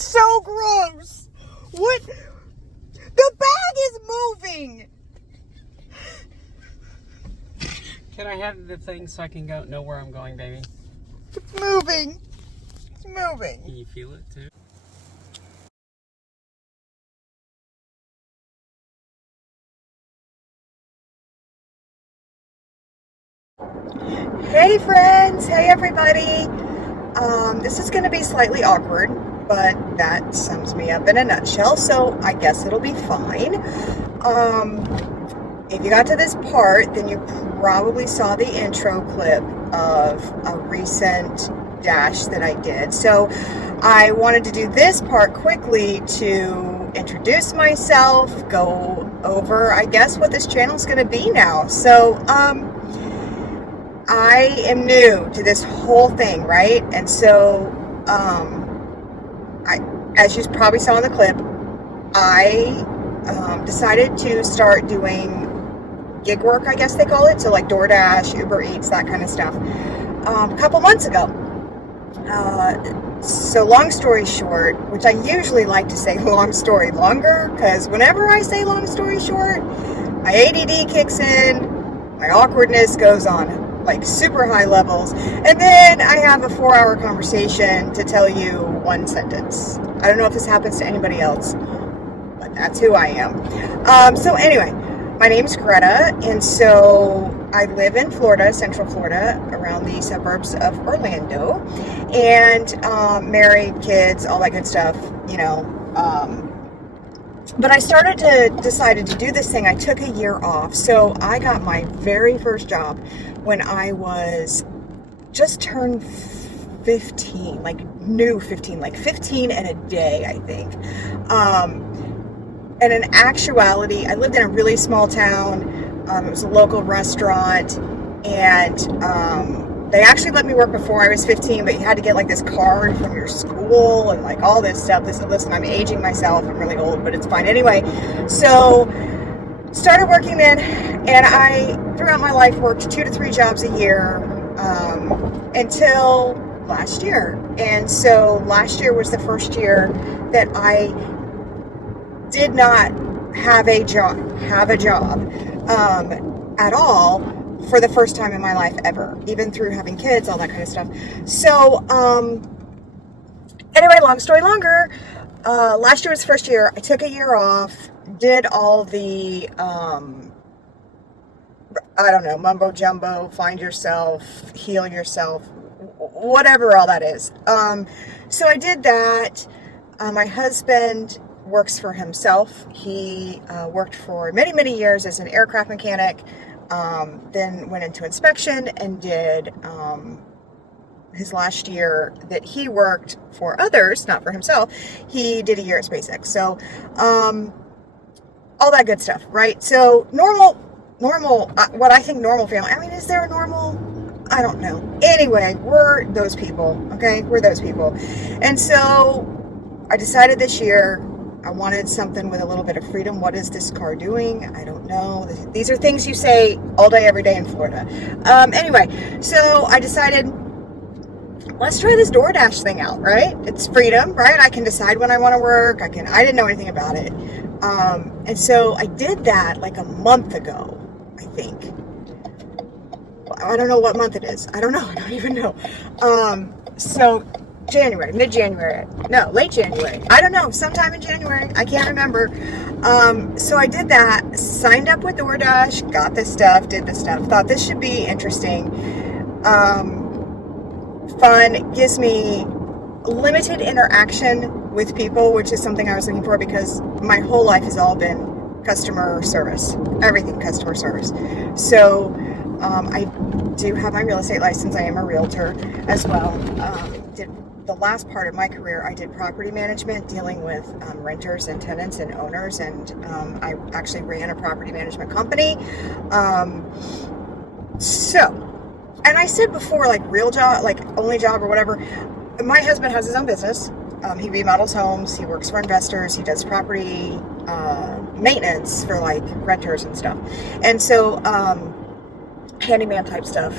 is so gross. What? The bag is moving. Can I have the thing so I can know where I'm going, baby? It's moving. It's moving. Can you feel it too? Hey friends, hey everybody. This is going to be slightly awkward, but that sums me up in a nutshell, so I guess it'll be fine. If you got to this part, then you probably saw the intro clip of a recent dash that I did. So I wanted to do this part quickly to introduce myself, go over, I guess, what this channel is going to be now. So, I am new to this whole thing, right? And so, as you probably saw in the clip, I decided to start doing gig work, I guess they call it. So like DoorDash, Uber Eats, that kind of stuff, a couple months ago. So long story short, which I usually like to say long story longer, because whenever I say long story short, my ADD kicks in, my awkwardness goes on like super high levels, and then I have a 4-hour conversation to tell you one sentence. I don't know if this happens to anybody else, but that's who I am. So anyway, my name's Greta, and so I live in Florida, Central Florida, around the suburbs of Orlando, and married, kids, all that good stuff, you know. But I decided to do this thing. I took a year off. So I got my very first job when I was just turned 15, like new 15, like 15 and a day, I think. And in actuality, I lived in a really small town. It was a local restaurant, and they actually let me work before I was 15, but you had to get like this card from your school and like all this stuff. Listen, I'm aging myself. I'm really old, but it's fine. Anyway, so started working then, and I, throughout my life, worked 2 to 3 jobs a year until last year. And so last year was the first year that I did not have a job at all, for the first time in my life ever, even through having kids, all that kind of stuff. So, anyway, long story longer, last year was the first year. I took a year off, did all the, I don't know, mumbo jumbo, find yourself, heal yourself, whatever all that is. So I did that. My husband works for himself. He worked for many, many years as an aircraft mechanic. Then went into inspection and did his last year that he worked for others, not for himself. He did a year at SpaceX. So all that good stuff, right? So normal, what I think normal family. I mean, is there a normal? I don't know. Anyway, we're those people, okay? We're those people. And so I decided this year I wanted something with a little bit of freedom. What is this car doing? I don't know. These are things you say all day, every day in Florida. Anyway, so I decided, let's try this DoorDash thing out, right? It's freedom, right? I can decide when I want to work. I didn't know anything about it. And so I did that like a month ago, I think. I don't know what month it is. I don't know. I don't even know. So January, mid-January, no, late January, I don't know, sometime in January, I can't remember. So I did that, signed up with DoorDash, got this stuff, did this stuff, thought this should be interesting, fun, gives me limited interaction with people, which is something I was looking for, because my whole life has all been customer service, everything customer service. So I do have my real estate license. I am a realtor as well. The last part of my career, I did property management, dealing with renters and tenants and owners, and I actually ran a property management company. And I said before, like real job, like only job or whatever, my husband has his own business. He remodels homes, he works for investors, he does property maintenance for like renters and stuff. And so handyman type stuff,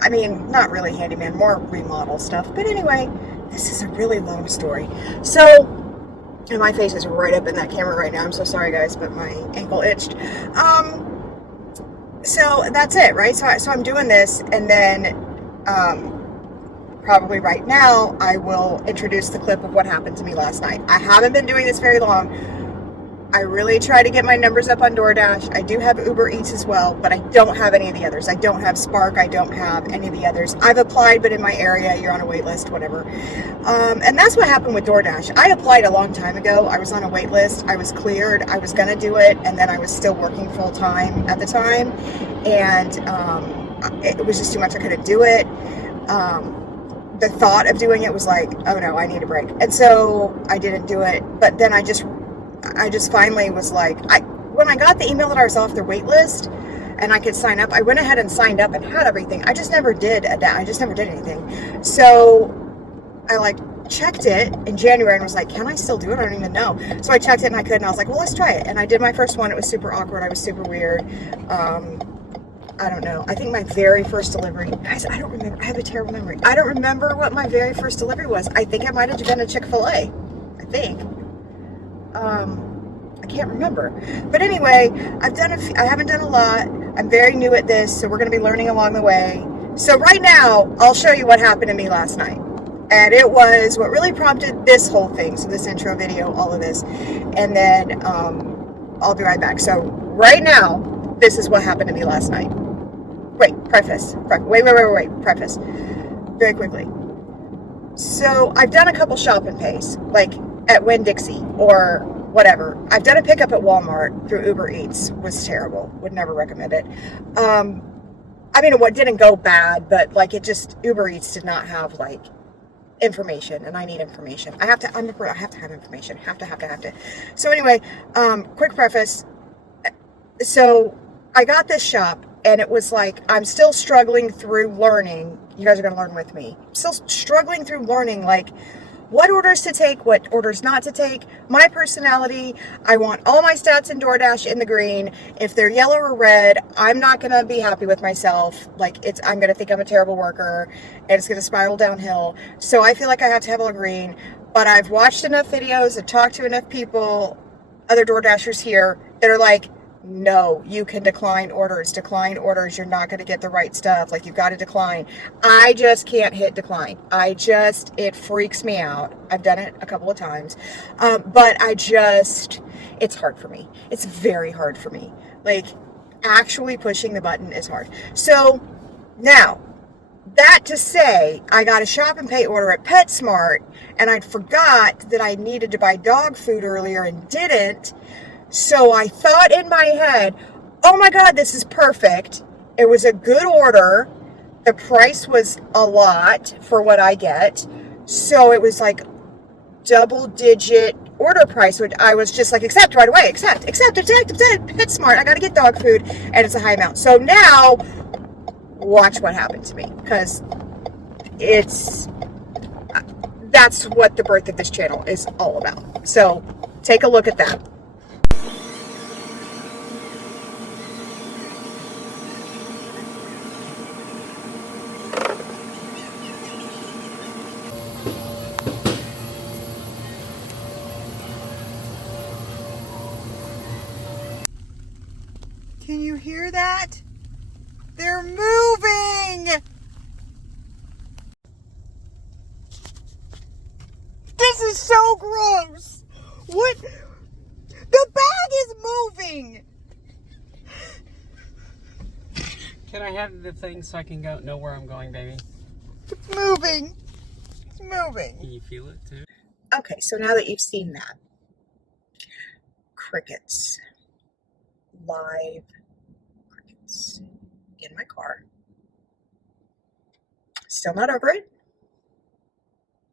I mean, not really handyman, more remodel stuff. But anyway, this is a really long story. So, and my face is right up in that camera right now. I'm so sorry, guys, but my ankle itched. So that's it, right? So I'm doing this, and then probably right now I will introduce the clip of what happened to me last night. I haven't been doing this very long. I really try to get my numbers up on DoorDash. I do have Uber Eats as well, but I don't have any of the others. I don't have Spark. I don't have any of the others. I've applied, but in my area, you're on a wait list, whatever. And that's what happened with DoorDash. I applied a long time ago. I was on a wait list. I was cleared. I was going to do it, and then I was still working full time at the time. And it was just too much. I couldn't do it. The thought of doing it was like, oh no, I need a break. And so I didn't do it. But then I just finally was like, when I got the email that I was off their wait list and I could sign up, I went ahead and signed up and had everything. I just never did anything. So I checked it in January and was like, can I still do it? I don't even know. So I checked it and I could, and I was like, well, let's try it. And I did my first one. It was super awkward. I was super weird. I don't know. I think my very first delivery, guys, I don't remember. I have a terrible memory. I don't remember what my very first delivery was. I think it might have been a Chick-fil-A. I think. I can't remember. But anyway, I haven't done a lot. I'm very new at this, so we're going to be learning along the way. So right now, I'll show you what happened to me last night. And it was what really prompted this whole thing. So this intro video, all of this. And then I'll be right back. So right now, this is what happened to me last night. Wait, preface. Preface. Very quickly. So I've done a couple shop and pays, like at Winn-Dixie or whatever. I've done a pickup at Walmart through Uber Eats. Was terrible. Would never recommend it. I mean, what didn't go bad, but Uber Eats did not have information, and I need information. I have to have information. Have to. So anyway, quick preface. So I got this shop, and it was like, I'm still struggling through learning. You guys are going to learn with me. Still struggling through learning, what orders to take, what orders not to take. My personality, I want all my stats in DoorDash in the green. If they're yellow or red, I'm not going to be happy with myself. I'm going to think I'm a terrible worker, and it's going to spiral downhill. So I feel like I have to have all green. But I've watched enough videos and talked to enough people, other DoorDashers here, that are like, no, you can decline orders. You're not going to get the right stuff. You've got to decline. I just can't hit decline. It freaks me out. I've done it a couple of times. But it's hard for me. It's very hard for me. Actually pushing the button is hard. So now, that to say, I got a shop and pay order at PetSmart, and I forgot that I needed to buy dog food earlier and didn't. So I thought in my head, oh my God, this is perfect. It was a good order. The price was a lot for what I get. So it was double digit order price, which I was just accept right away. Accept. PetSmart. I got to get dog food, and it's a high amount. So now, watch what happened to me, because that's what the birth of this channel is all about. So take a look at that. Can you hear that? They're moving! This is so gross! What? The bag is moving! Can I have the thing so I can know where I'm going, baby? It's moving. It's moving. Can you feel it too? Okay, so now that you've seen that, crickets. Live crickets in my car. Still not over it,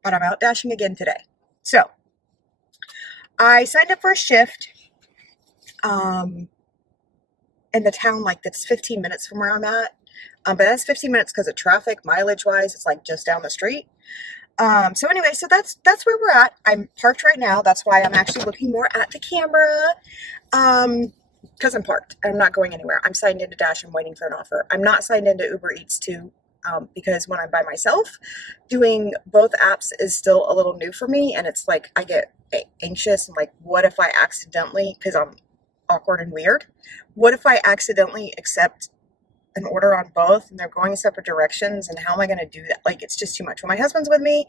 but I'm out dashing again today. So I signed up for a shift in the town that's 15 minutes from where I'm at, but that's 15 minutes because of traffic. Mileage wise, it's just down the street. So anyway, so that's where we're at. I'm parked right now. That's why I'm actually looking more at the camera. Because I'm parked. I'm not going anywhere. I'm signed into Dash. I'm waiting for an offer. I'm not signed into Uber Eats too. because when I'm by myself, doing both apps is still a little new for me, and it's like I get anxious and like, what if I accidentally, because I'm awkward and weird, what if I accidentally accept an order on both and they're going in separate directions, and how am I going to do that? Like, it's just too much. When my husband's with me,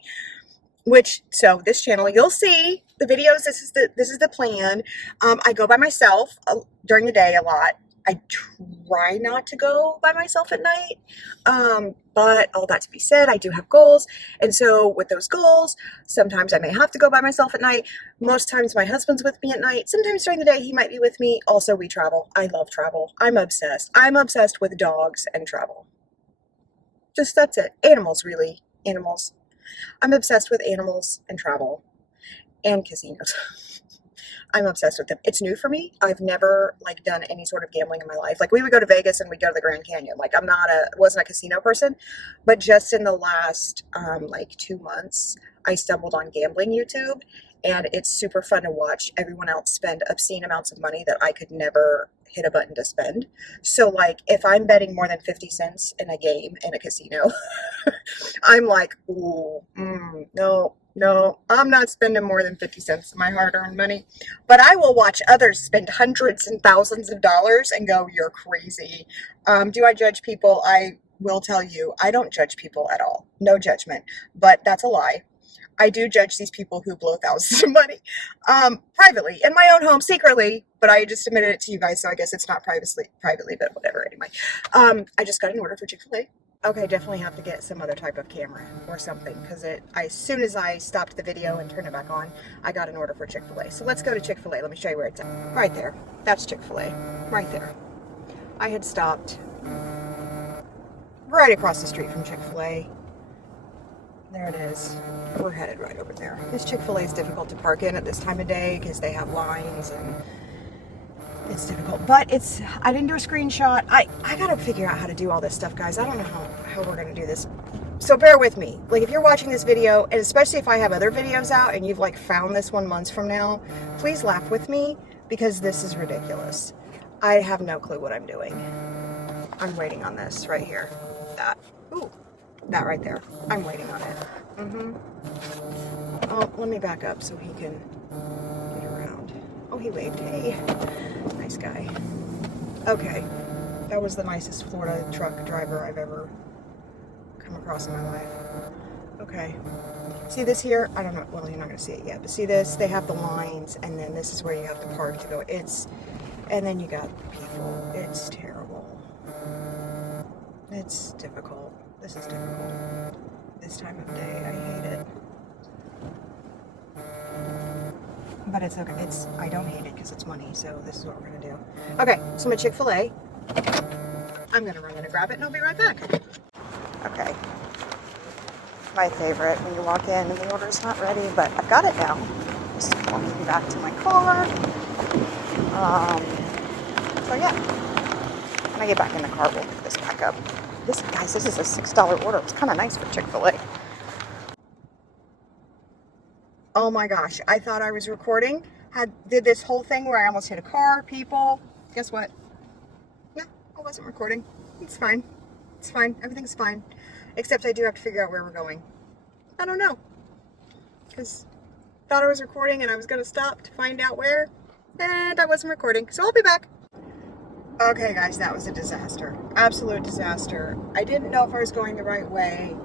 which, so this channel, you'll see the videos, this is the plan. I go by myself during the day a lot. I try not to go by myself at night, but all that to be said, I do have goals, and so with those goals, sometimes I may have to go by myself at night. Most times my husband's with me at night. Sometimes during the day he might be with me. Also, we travel. I love travel. I'm obsessed with dogs and travel. Just, that's it. Animals, really. Animals. I'm obsessed with animals and travel and casinos. I'm obsessed with them. It's new for me. I've never like done any sort of gambling in my life. Like, we would go to Vegas and we'd go to the Grand Canyon. Like, wasn't a casino person, but just in the last like 2 months, I stumbled on gambling YouTube, and it's super fun to watch everyone else spend obscene amounts of money that I could never hit a button to spend. So like, if I'm betting more than 50 cents in a game in a casino, I'm like, ooh, no, I'm not spending more than 50 cents of my hard-earned money. But I will watch others spend hundreds and thousands of dollars and go, you're crazy. Do I judge people? I will tell you, I don't judge people at all. No judgment. But that's a lie. I do judge these people who blow thousands of money privately in my own home, secretly, but I just admitted it to you guys, so I guess it's not privately, but whatever. Anyway, I just got an order for Chick-fil-A. Okay, definitely have to get some other type of camera or something, because as soon as I stopped the video and turned it back on, I got an order for Chick-fil-A. So let's go to Chick-fil-A. Let me show you where it's at. Right there. That's Chick-fil-A. Right there. I had stopped right across the street from Chick-fil-A. There it is. We're headed right over there. This Chick-fil-A is difficult to park in at this time of day because they have lines and it's difficult. But I didn't do a screenshot. I gotta figure out how to do all this stuff, guys. I don't know how we're gonna do this. So bear with me. Like, if you're watching this video, and especially if I have other videos out and you've like found this one months from now, please laugh with me, because this is ridiculous. I have no clue what I'm doing. I'm waiting on this right here. That right there. I'm waiting on it. Oh, let me back up so he can get around. Oh, he waved. Hey. Nice guy. Okay. That was the nicest Florida truck driver I've ever come across in my life. Okay. See this here? I don't know. Well, you're not going to see it yet. But see this? They have the lines, and then this is where you have to park to go. And then you got people. It's terrible. It's difficult. This is difficult. This time of day, I hate it. But it's okay. I don't hate it because it's money, so this is what we're going to do. Okay, so my Chick-fil-A. I'm going to run in and grab it, and I'll be right back. Okay. My favorite, when you walk in and the order's not ready, but I've got it now. Just walking back to my car. So yeah. When I get back in the car, we'll pick this back up. Guys, this is a $6 order. It's kind of nice for Chick-fil-A. Oh my gosh, I thought I was recording. Did this whole thing where I almost hit a car, people. Guess what? No, I wasn't recording. It's fine. It's fine. Everything's fine. Except I do have to figure out where we're going. I don't know. Because I thought I was recording and I was going to stop to find out where. And I wasn't recording. So I'll be back. Okay, guys, that was a disaster. Absolute disaster. I didn't know if I was going the right way.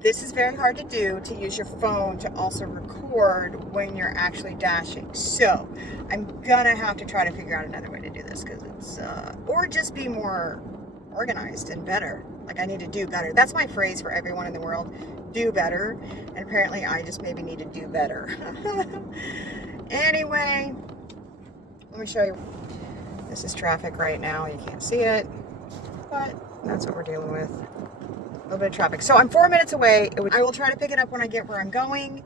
This is very hard to do, to use your phone to also record when you're actually dashing. So I'm gonna have to try to figure out another way to do this, because it's, or just be more organized and better. Like, I need to do better. That's my phrase for everyone in the world. Do better. And apparently I just maybe need to do better. Anyway. Let me show you. This is traffic right now. You can't see it, but that's what we're dealing with. A little bit of traffic. So I'm 4 minutes away. I will try to pick it up when I get where I'm going.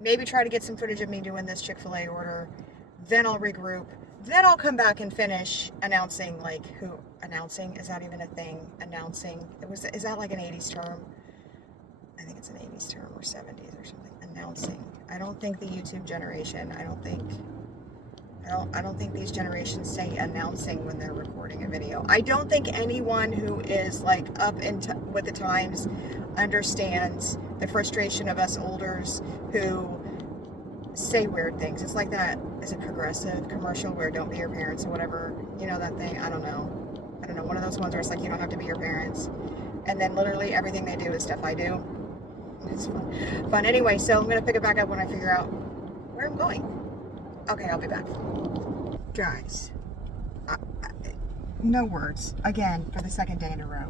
Maybe try to get some footage of me doing this Chick-fil-A order. Then I'll regroup. Then I'll come back and finish announcing, like, who. Announcing? Is that even a thing? Announcing. Is that like an 80s term? I think it's an 80s term, or 70s or something. Announcing. I don't think the YouTube generation, I don't think I don't think these generations say announcing when they're recording a video. I don't think anyone who is like up with the times understands the frustration of us olders who say weird things. It's like that, is it progressive commercial where don't be your parents or whatever, you know that thing? I don't know, one of those ones where it's like you don't have to be your parents, and then literally everything they do is stuff I do. It's fun anyway. So I'm gonna pick it back up when I figure out where I'm going. Okay, I'll be back. Guys, no words again for the second day in a row.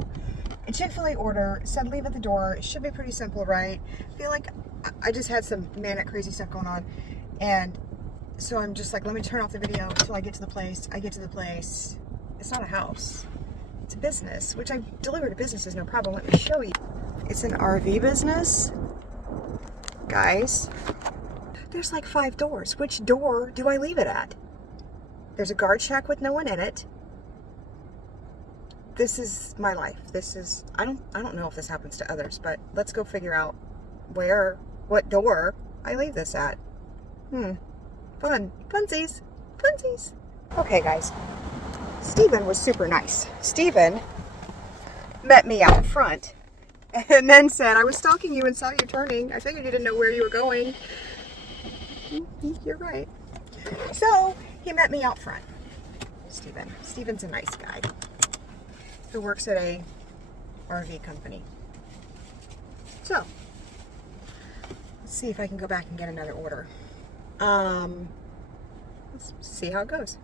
A Chick-fil-A order said leave at the door. It should be pretty simple, right? I feel like I just had some manic crazy stuff going on, and so I'm just like, let me turn off the video until I get to the place. I get to the place. It's not a house. It's a business, which I deliver to businesses, no problem. Let me show you. It's an RV business. Guys, there's like 5 doors. Which door do I leave it at? There's a guard shack with no one in it. This is my life. This is, I don't know if this happens to others, but let's go figure out what door I leave this at. Funsies. Okay, guys. Steven was super nice. Steven met me out front and then said, I was stalking you and saw you turning. I figured you didn't know where you were going. You're right. So he met me out front. Steven's a nice guy who works at a RV company. So let's see if I can go back and get another order. Let's see how it goes.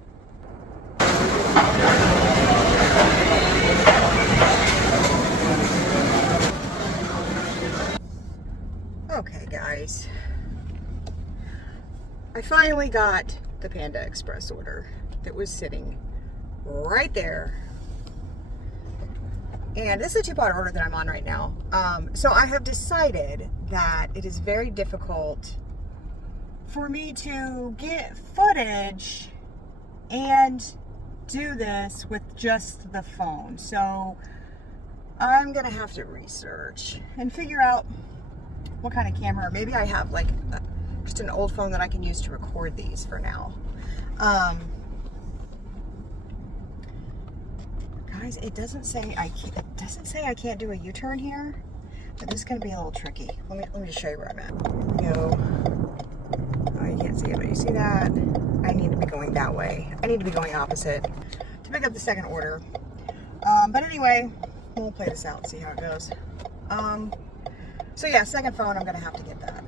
Okay, guys. I finally got the Panda Express order that was sitting right there. And this is a 2-part order that I'm on right now. So I have decided that it is very difficult for me to get footage and do this with just the phone. So I'm gonna have to research and figure out what kind of camera. Maybe I have like just an old phone that I can use to record these for now. Guys, it doesn't say I can't do a U-turn here, but this is gonna be a little tricky. Let me just show you where I'm at. Here we go. Oh, you can't see it, but you see that? I need to be going that way. I need to be going opposite to pick up the second order. But anyway, we'll play this out and see how it goes. So yeah, second phone, I'm gonna have to get that.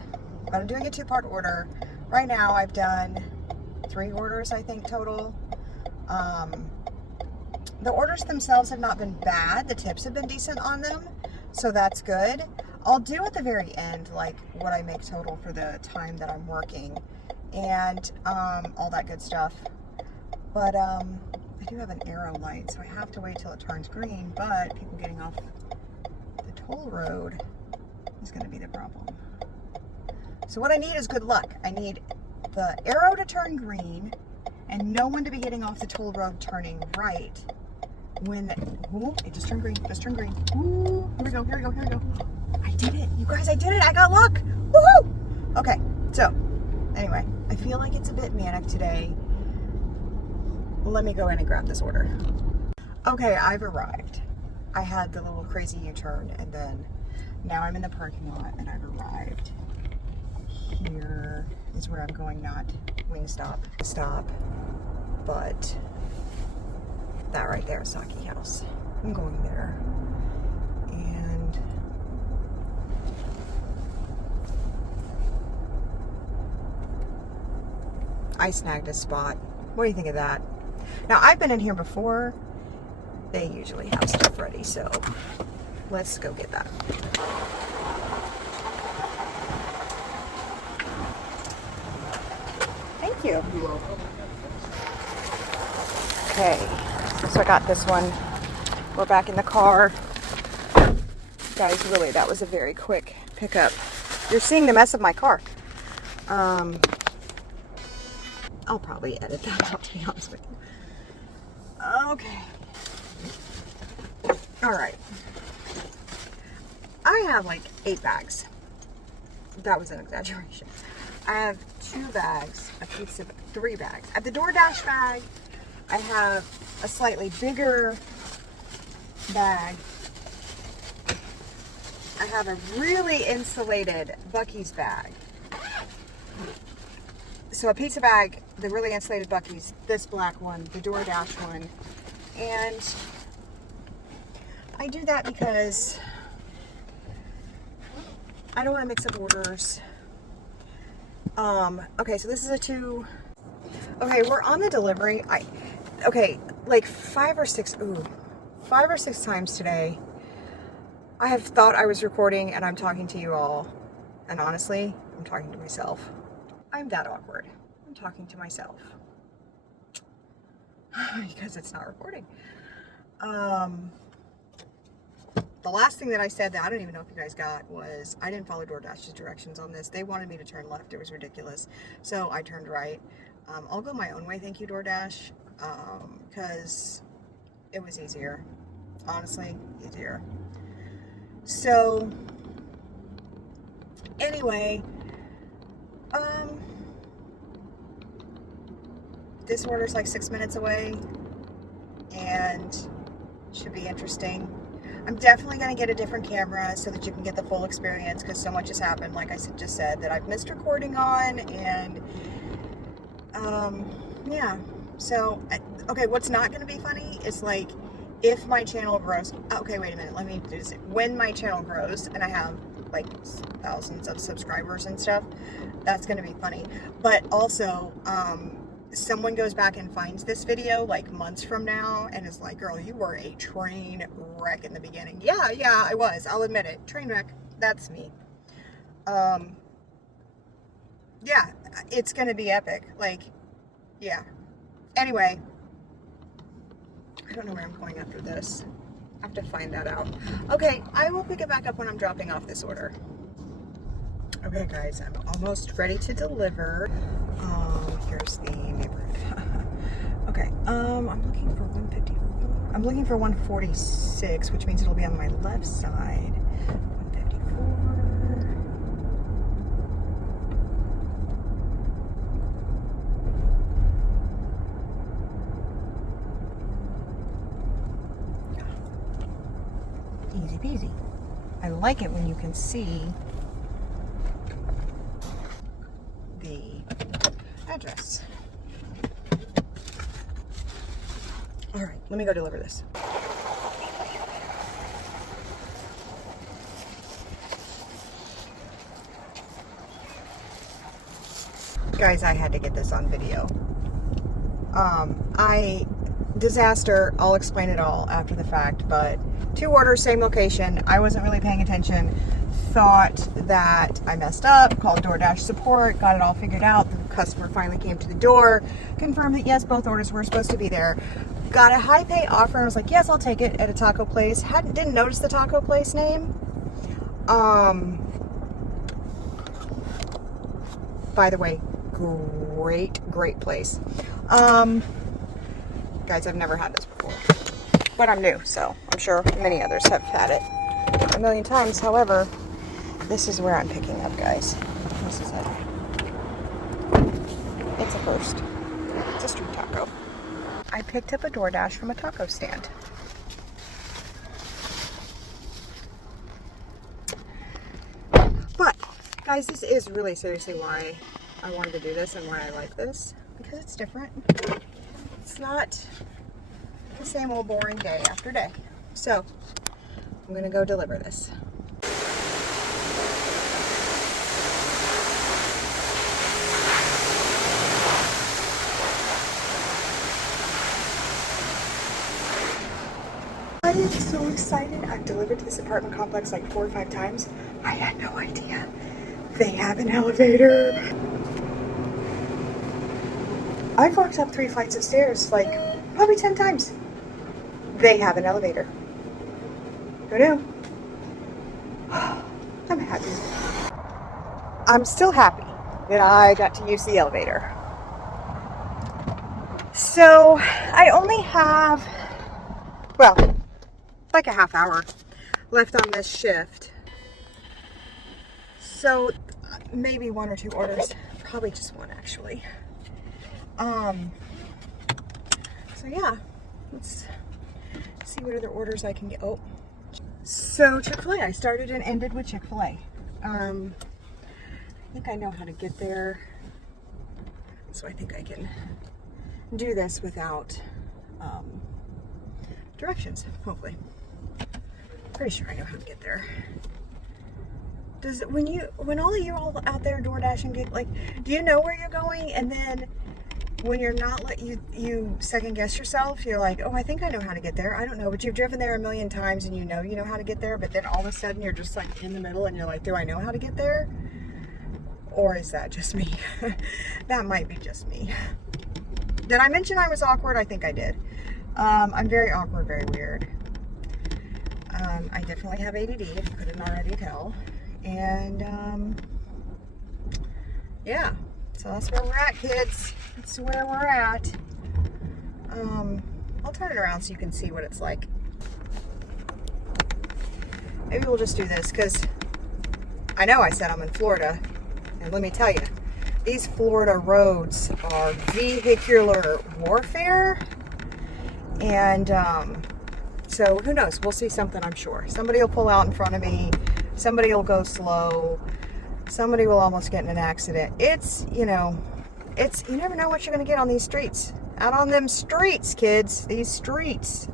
But I'm doing a 2-part order. Right now I've done 3 orders, I think, total. The orders themselves have not been bad. The tips have been decent on them, so that's good. I'll do at the very end, like, what I make total for the time that I'm working and all that good stuff. But I do have an arrow light, so I have to wait till it turns green, but people getting off the toll road is going to be the problem. So what I need is good luck. I need the arrow to turn green and no one to be getting off the toll road turning right when, ooh, it just turned green, Ooh, here we go. I did it, you guys, I did it, I got luck, woohoo! Okay, so, anyway, I feel like it's a bit manic today. Let me go in and grab this order. Okay, I've arrived. I had the little crazy U-turn and then now I'm in the parking lot and I've arrived. Here is where I'm going, not Wingstop. But that right there is Saki House. I'm going there. And I snagged a spot. What do you think of that? Now, I've been in here before. They usually have stuff ready, so let's go get that. Thank you. You're welcome. Okay, so I got this one. We're back in the car. Guys, really, that was a very quick pickup. You're seeing the mess of my car. I'll probably edit that out, to be honest with you. Okay. All right. I have like 8 bags. That was an exaggeration. I have 2 bags of pizza, 3 bags. I have the DoorDash bag. I have a slightly bigger bag. I have a really insulated Buc-ee's bag. So a pizza bag, the really insulated Buc-ee's, this black one, the DoorDash one. And I do that because I don't want to mix up orders. Okay, so this is a 2. Okay, we're on the delivery. Okay, like 5 or 6 times today, I have thought I was recording and I'm talking to you all. And honestly, I'm talking to myself. I'm that awkward. I'm talking to myself. Because it's not recording. The last thing that I said that I don't even know if you guys got was I didn't follow DoorDash's directions on this. They wanted me to turn left. It was ridiculous. So I turned right. I'll go my own way. Thank you, DoorDash. Because it was easier. Honestly, easier. So, anyway, this order's like 6 minutes away and should be interesting. I'm definitely going to get a different camera so that you can get the full experience because so much has happened, like I just said, that I've missed recording on. And yeah, so okay, what's not going to be funny is like if my channel grows. Okay, wait a minute, let me do this. When my channel grows and I have like thousands of subscribers and stuff, that's going to be funny. But also someone goes back and finds this video like months from now and is like, girl, you were a train wreck in the beginning. Yeah, I was. I'll admit it. Train wreck. That's me. Yeah, it's going to be epic. Like, yeah. Anyway, I don't know where I'm going after this. I have to find that out. Okay, I will pick it back up when I'm dropping off this order. Okay, guys, I'm almost ready to deliver. Here's the neighborhood. Okay, I'm looking for 154. I'm looking for 146, which means it'll be on my left side. 154. Easy peasy. I like it when you can see the address. All right, let me go deliver this. Guys, I had to get this on video. Disaster, I'll explain it all after the fact, but 2 orders, same location. I wasn't really paying attention. Thought that I messed up, called DoorDash support, got it all figured out. The customer finally came to the door, confirmed that yes, both orders were supposed to be there. Got a high pay offer and I was like, yes, I'll take it, at a taco place. Didn't notice the taco place name. By the way, great place. Guys, I've never had this before, but I'm new, so I'm sure many others have had it a million times. However, this is where I'm picking up, guys. This is it. It's a first. It's a street taco. I picked up a DoorDash from a taco stand. But, guys, this is really seriously why I wanted to do this and why I like this. Because it's different. It's not the same old boring day after day. So, I'm going to go deliver this. I am so excited. I've delivered to this apartment complex like 4 or 5 times. I had no idea they have an elevator. I've walked up 3 flights of stairs like probably 10 times. They have an elevator. Who knew? I'm happy. I'm still happy that I got to use the elevator. So I only have, well, like a half hour left on this shift. So maybe 1 or 2 orders. probably just one actually. So yeah, let's see what other orders I can get. Oh, so Chick-fil-A. I started and ended with Chick-fil-A. I think I know how to get there, so I think I can do this without directions, hopefully. Pretty sure I know how to get there. Does when all of you all out there DoorDash and get, like, do you know where you're going, and then when you're not, like, you second guess yourself, you're like, oh, I think I know how to get there. I don't know, but you've driven there a million times and you know how to get there, but then all of a sudden you're just like in the middle and you're like, do I know how to get there? Or is that just me? That might be just me. Did I mention I was awkward? I think I did. I'm very awkward, very weird. I definitely have ADD, if you couldn't already tell. And yeah, so that's where we're at, kids. That's where we're at. I'll turn it around so you can see what it's like. Maybe we'll just do this, because I know I said I'm in Florida, and let me tell you, these Florida roads are vehicular warfare. And so who knows? We'll see something, I'm sure. Somebody will pull out in front of me. Somebody will go slow. Somebody will almost get in an accident. It's, you never know what you're going to get on these streets. Out on them streets, kids. These streets.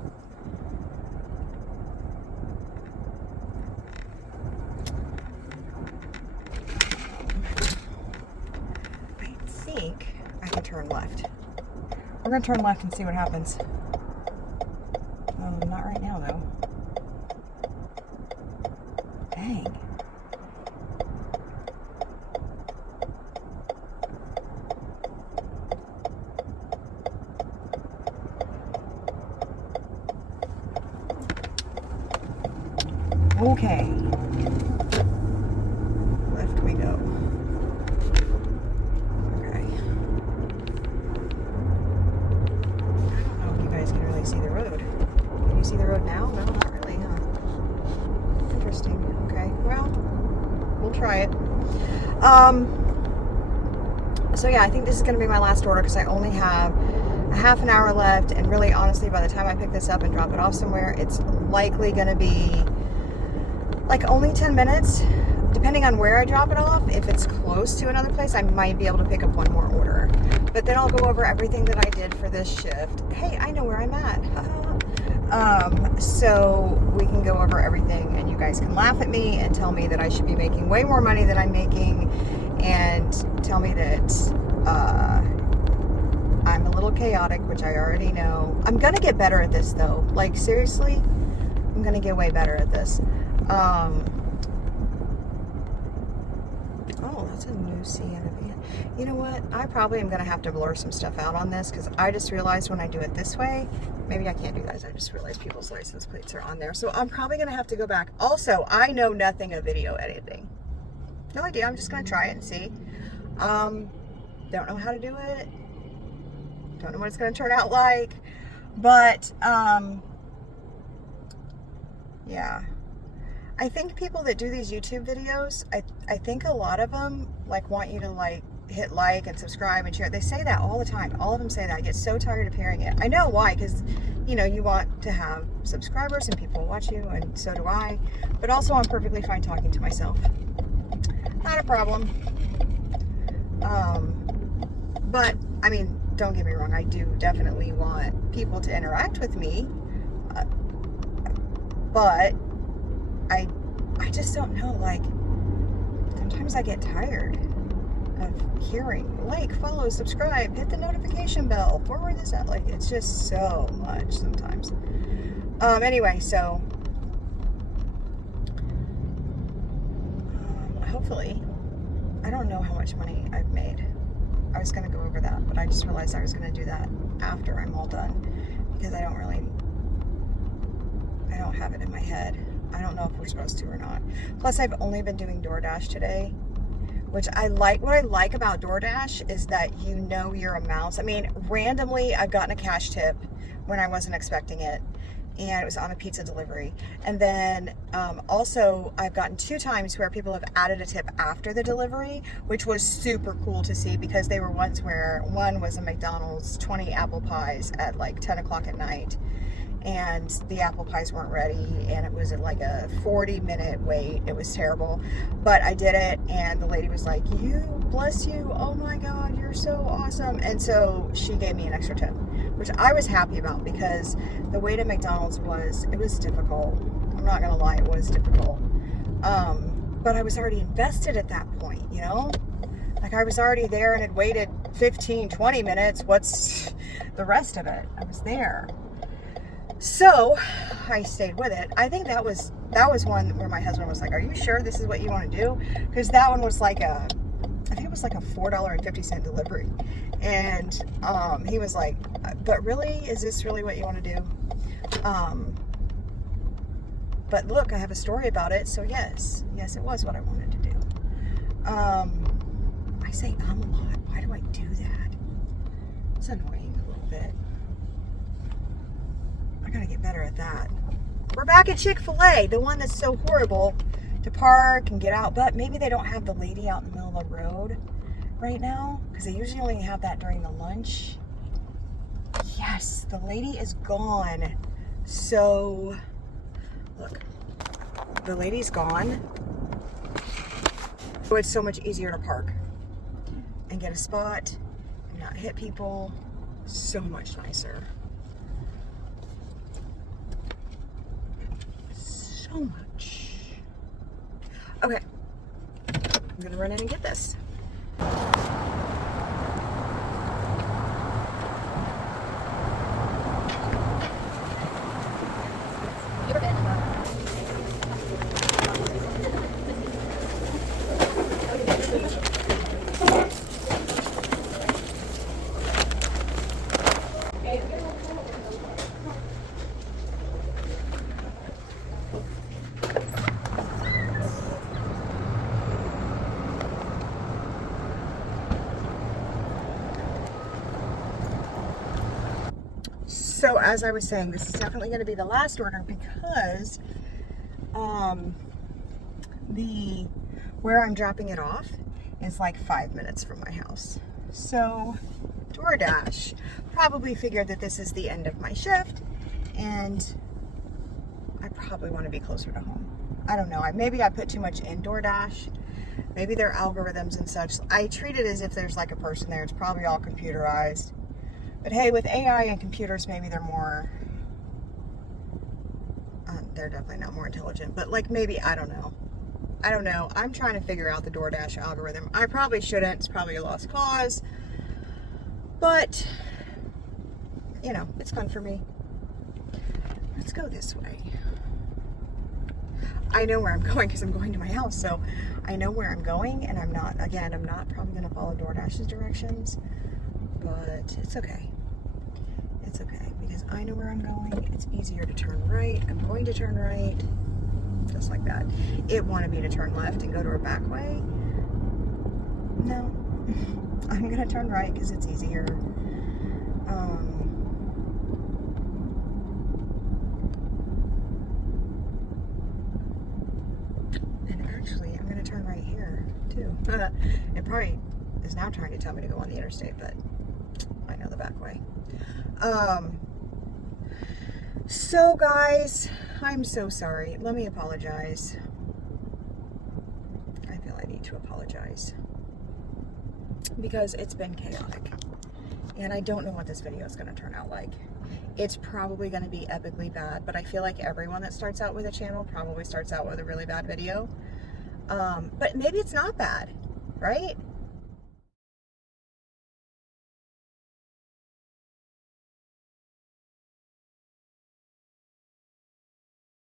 I think I can turn left. We're going to turn left and see what happens. Not right now, though. Dang. Okay. Left we go. Okay. I don't know if you guys can really see the road. Can you see the road now? No, not really, huh? Interesting. Okay. Well, we'll try it. So yeah, I think this is going to be my last order because I only have a half an hour left, and really, honestly, by the time I pick this up and drop it off somewhere, it's likely going to be like only 10 minutes, depending on where I drop it off. If it's close to another place, I might be able to pick up one more order. But then I'll go over everything that I did for this shift. Hey, I know where I'm at. So we can go over everything, and you guys can laugh at me and tell me that I should be making way more money than I'm making, and tell me that I'm a little chaotic, which I already know. I'm gonna get better at this, though. Like, seriously, I'm gonna get way better at this. Oh, that's a new Sienna van. You know what? I probably am going to have to blur some stuff out on this, because I just realized when I do it this way, maybe I can't do that. I just realized people's license plates are on there. So I'm probably going to have to go back. Also, I know nothing of video editing. No idea. I'm just going to try it and see. Don't know how to do it. Don't know what it's going to turn out like. But, yeah. I think people that do these YouTube videos, I think a lot of them like want you to like hit like and subscribe and share. They say that all the time. All of them say that. I get so tired of hearing it. I know why, because you want to have subscribers and people watch you, and so do I. But also, I'm perfectly fine talking to myself. Not a problem. But I mean, don't get me wrong. I do definitely want people to interact with me. But I just don't know, like, sometimes I get tired of hearing, like, follow, subscribe, hit the notification bell, forward this out, like, it's just so much sometimes. Anyway, so, hopefully, I don't know how much money I've made. I was going to go over that, but I just realized I was going to do that after I'm all done, because I don't have it in my head. I don't know if we're supposed to or not. Plus, I've only been doing DoorDash today, which I like. What I like about DoorDash is that you know your amounts. I mean, randomly, I've gotten a cash tip when I wasn't expecting it. and it was on a pizza delivery. And then also I've gotten 2 times where people have added a tip after the delivery, which was super cool to see, because they were ones where one was a McDonald's 20 apple pies at like 10 o'clock at night, and the apple pies weren't ready, and it was like a 40-minute wait. It was terrible, but I did it, and the lady was like, "You, bless you, oh my God, you're so awesome." And so she gave me an extra tip, which I was happy about, because the wait at McDonald's it was difficult. I'm not gonna lie, it was difficult. But I was already invested at that point, you know? Like, I was already there and had waited 15, 20 minutes. What's the rest of it? I was there. So I stayed with it. I think that was one where my husband was like, "Are you sure this is what you want to do?" Because that one was like I think it was like a $4.50 delivery. And he was like, "But really, is this really what you want to do?" But look, I have a story about it, so yes, it was what I wanted to do. I say a lot. Why do I do that? It's annoying a little bit. I gotta get better at that. We're back at Chick-fil-A, the one that's so horrible to park and get out, but maybe they don't have the lady out in the middle of the road right now, because they usually only have that during the lunch. Yes, the lady is gone. So, look, the lady's gone. So it's so much easier to park and get a spot and not hit people. So much nicer. So much. Okay, I'm gonna run in and get this. So as I was saying, this is definitely going to be the last order, because where I'm dropping it off is like 5 minutes from my house. So DoorDash probably figured that this is the end of my shift, and I probably want to be closer to home. I don't know. Maybe I put too much in DoorDash. Maybe their algorithms and such. I treat it as if there's like a person there. It's probably all computerized. But hey, with AI and computers, maybe they're more, they're definitely not more intelligent, but like maybe, I don't know. I'm trying to figure out the DoorDash algorithm. I probably shouldn't. It's probably a lost cause. But, you know, it's fun for me. Let's go this way. I know where I'm going because I'm going to my house, so I know where I'm going, and I'm not probably going to follow DoorDash's directions, but it's okay. It's okay, because I know where I'm going. It's easier to turn right. I'm going to turn right, just like that. It wanted me to turn left and go to a back way. No, I'm going to turn right because it's easier. And actually, I'm going to turn right here, too. It probably is now trying to tell me to go on the interstate, but I know the back way. So guys, I'm so sorry. Let me apologize. I feel I need to apologize because it's been chaotic, and I don't know what this video is going to turn out like. It's probably going to be epically bad, but I feel like everyone that starts out with a channel probably starts out with a really bad video. But maybe it's not bad, right?